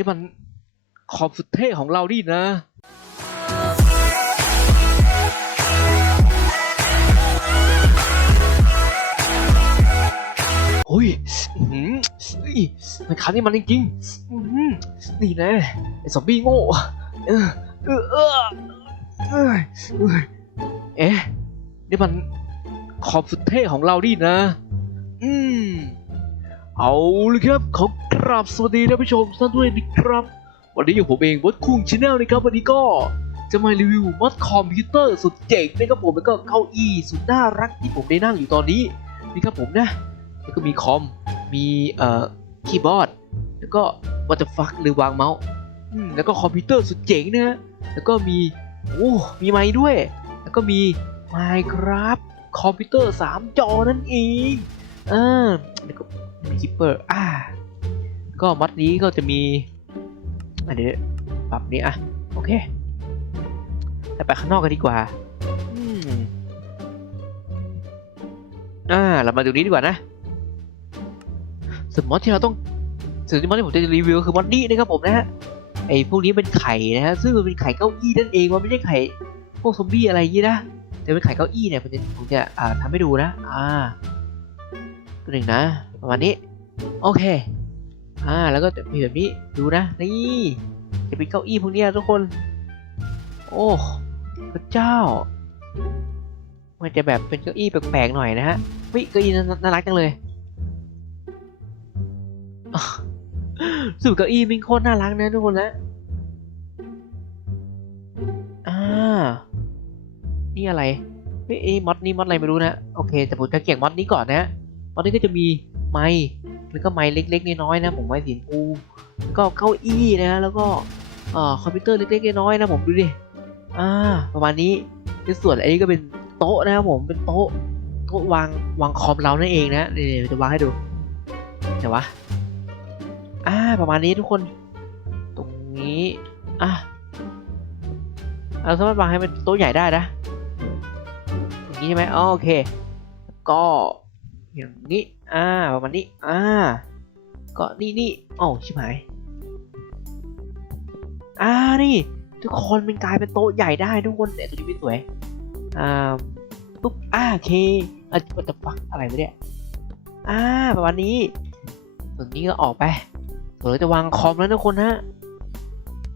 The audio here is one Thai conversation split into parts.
นี่มันขอบสุดเท่ของเราดินะโอ้ยอื้อหือนี่มันคันนี่มันจริงๆอื้อหือนี่แนะไอ้ซอมบี้โง่เออเออเออเออเออเอ๊ะนี่มันขอบสุดเท่ของเราดินะ อืม เอาเลยครับขอกราบสวัสดีท่านผู้ชมท่านด้วยนะครับ วันนี้อยู่ผมเองวัดคุงชาแนลนะครับวันนี้ก็จะมารีวิวมอดคอมพิวเตอร์สุดเจ๋งนะครับผมแล้วก็เก้าอี้สุดน่ารักที่ผมได้นั่งอยู่ตอนนี้นี่ครับผมนะแล้วก็มีคอมมีเอ่อคีย์บอร์ด แล้วก็วัตฟักหรือวางเมาส์อืมแล้วก็คอมพิวเตอร์สุดเจ๋งนะฮะแล้วก็มีโอ้มีไมค์ด้วย แล้วก็มี Minecraft คอมพิวเตอร์ 3 จอนั่นเอง เอ่าแล้วก็คิปเปอร์อ่าก็มัดนี้ก็จะมีอันนี้ปรับนี้อะโอเคแต่ไปข้างนอกกันดีกว่าอ่าเรามาดูนี้ดีกว่านะส่วนมอดที่เราต้องส่วนที่มอดที่ผมจะรีวิวคือมอดนี้นะครับผมนะฮะไอ้พวกนี้เป็นไข่นะฮะซึ่งมันเป็นไข่เก้าอี้นั่นเองมันไม่ใช่ไข่พวกซอมบี้อะไรอย่างนี้นะแต่เป็นไข่เก้าอี้เนี่ยผมจะผมจะอ่าทำให้ดูนะ อ่า ตัวหนึ่งนะประมาณนี้ โอเค อ่า แล้วก็มีแบบนี้ดูนะ นี่จะเป็นเก้าอี้พวกนี้ทุกคน โอ้พระเจ้า มันจะแบบเป็นเก้าอี้แปลกๆหน่อยนะฮะเฮ้ยเก้าอี้น่ารักจังเลยสูตรเก้าอี้มิงโคตรน่ารักนะทุกคนนะอ่า นี่อะไรเฮ้ยเอ้มอดนี้มอดอะไรไม่รู้นะ โอเค แต่ผมจะเกี่ยงมอดนี้ก่อนนะ อดนี้ก็จะมีไม้แล้วก็ไม้เล็กๆน้อยๆนะผมไม้สีฟูแล้วก็เก้าอี้นะแล้วก็คอมพิวเตอร์เล็กๆน้อยๆนะผมดูดิอ่าประมาณนี้ในส่วนไอ้ก็เป็นโต๊ะนะครับผมเป็นโต๊ะโต๊ะวางวางคอมเรานั่นเองนะนี่ๆจะวางให้ดูเดี๋ยววะอ่าประมาณนี้ทุกคน ตรงนี้อะเราสามารถวางให้เป็นโต๊ะใหญ่ได้นะอย่างนี้ใช่ไหมอ๋อโอเค ก็ อย่างนี้ อ่า ประมาณนี้ อ่า ก็นี่นี่โอ้ชิบหาย อ่า นี่ ทุกคนมันกลายเป็นโต๊ะใหญ่ได้ทุกคนแต่ตัวนี้ไม่สวย อ่า ปุ๊บ อ่าโอเคอะ what the fuck อะไรวะเนี่ยอ่า ประมาณนี้ ส่วนนี้ก็ออกไปเดี๋ยวเราจะวางคอมแล้วทุกคนฮะ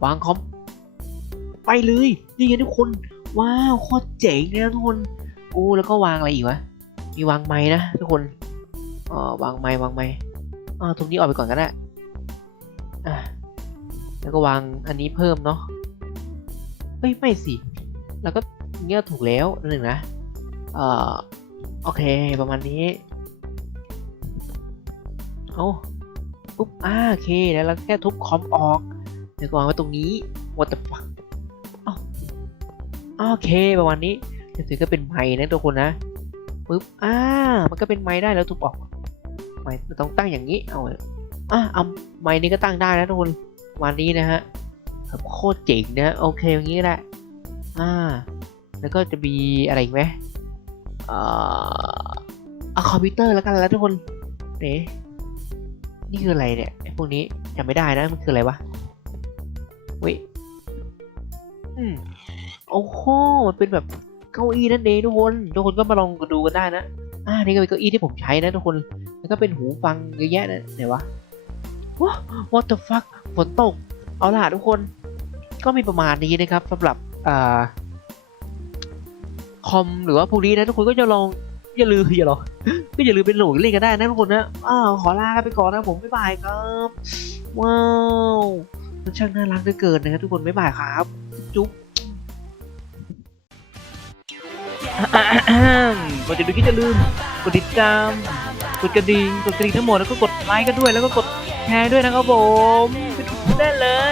วางคอม ไปเลย นี่ไงทุกคน ว้าว โคตรเจ๋งเลยทุกคนโอ้แล้วก็วางอะไรอีกวะ มีวางไม้นะทุกคนอ๋อวางไม้วางไม้อ่าตรงนี้ออกไปก่อนก็ได้อ่าแล้วก็วางอันนี้เพิ่มเนาะเอ้ยไม่สิแล้วก็เงี้ยถูกแล้วหนึ่งนะเอ่อโอเคประมาณนี้เอาปุ๊บอ่าโอเคแล้วเราแค่ทุบคอมออกแล้วก็วางไว้ตรงนี้ what the fuck เอ้โอเคประมาณนี้ถือก็เป็นไม้นะทุกคนนะ ปุ๊บอ่ามันก็เป็นไม้ได้แล้วทุบออกไม้มันต้องตั้งอย่างนี้เอาอะเอาไม้นี้ก็ตั้งได้นะทุกคนประมาณนี้นะฮะโคตรเจ๋งนะโอเคอย่างนี้แหละอ่า แล้วก็จะมีอะไรอีกไหมอ่าคอมพิวเตอร์แล้วกันแล้วทุกคนเอ๊ะนี่คืออะไรเนี่ยไอ้พวกนี้จำไม่ได้นะมันคืออะไรวะว้ยอืมโอ้โหมันเป็นแบบ เก้าอี้นั่นเองทุกคนทุกคนก็มาลองดูกันได้นะอ่านี่ก็เป็นเก้าอี้ที่ผมใช้นะทุกคนแล้วก็เป็นหูฟังเยอะแยะนะไหนวะว้า what the fuck ฝนตกเอาล่ะทุกคนก็มีประมาณนี้นะครับสำหรับอ่าคอมหรือว่าพวกนี้นะทุกคนก็จะลองอย่าลืมอย่าลองก็อย่าลืมเป็นโหลดเล่นกันได้นะทุกคนนะอ้าวขอลาไปก่อนนะผมบ๊ายบายครับว้าวมันช่างน่ารักเหลือเกินนะครับทุกคนบ๊ายบายครับ จุ๊บ ก่อนจะดูคิดจะลืม กดติดตาม กดกระดิ่ง กดกระดิ่งทั้งหมดแล้วก็กดไลค์กันด้วย แล้วก็กดแชร์ด้วยนะครับผมไปดูได้เลย